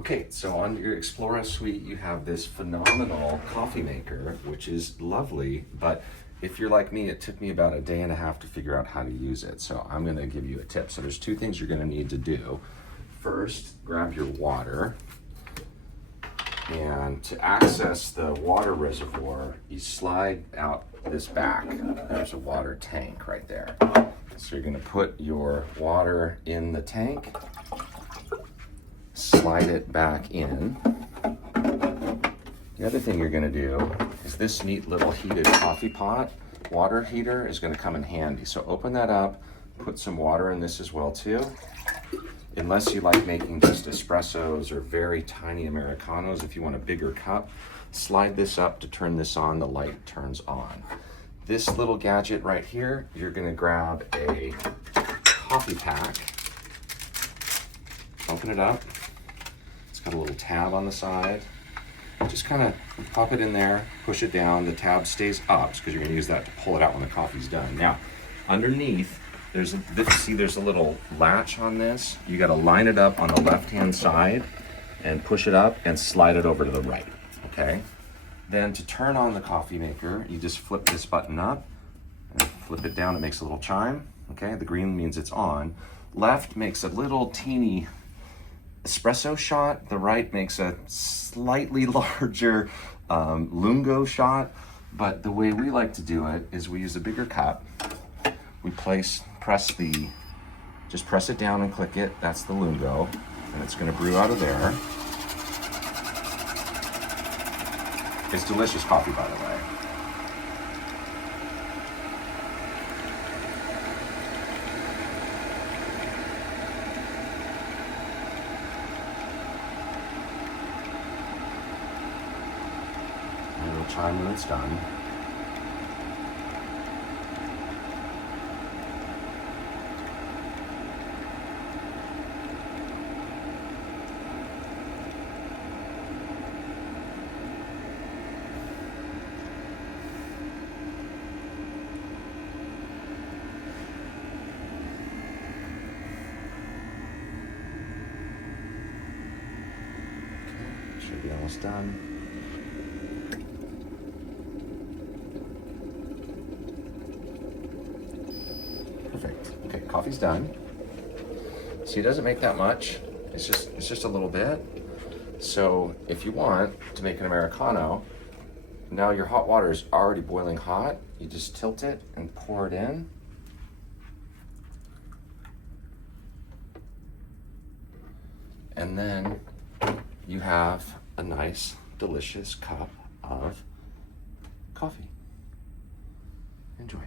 Okay, so on your Explora suite, you have this phenomenal coffee maker, which is lovely, but if you're like me, it took me about a day and a half to figure out how to use it. So I'm gonna give you a tip. So there's two things you're gonna need to do. First, grab your water, and to access the water reservoir, you slide out this back. There's a water tank right there. So you're gonna put your water in the tank, slide it back in. The other thing you're gonna do is this neat little heated coffee pot water heater is gonna come in handy. So open that up, put some water in this as well too. Unless you like making just espressos or very tiny Americanos, if you want a bigger cup, slide this up to turn this on, the light turns on. This little gadget right here, you're gonna grab a coffee pack, open it up. It's got a little tab on the side. Just kind of pop it in there, push it down. The tab stays up because you're gonna use that to pull it out when the coffee's done. Now, underneath, there's a little latch on this. You gotta line it up on the left-hand side and push it up and slide it over to the right, okay? Then to turn on the coffee maker, you just flip this button up and flip it down, it makes a little chime, okay? The green means it's on. Left makes a little teeny espresso shot. The right makes a slightly larger lungo shot. But the way we like to do it is we use a bigger cup. We just press it down and click it. That's the lungo, and it's gonna brew out of there. It's delicious coffee, by the way. And it'll chime when it's done. Should be almost done. Perfect. Okay, coffee's done. See, it doesn't make that much. It's just a little bit. So if you want to make an Americano, now your hot water is already boiling hot. You just tilt it and pour it in. And then you have a nice, delicious cup of coffee. Enjoy.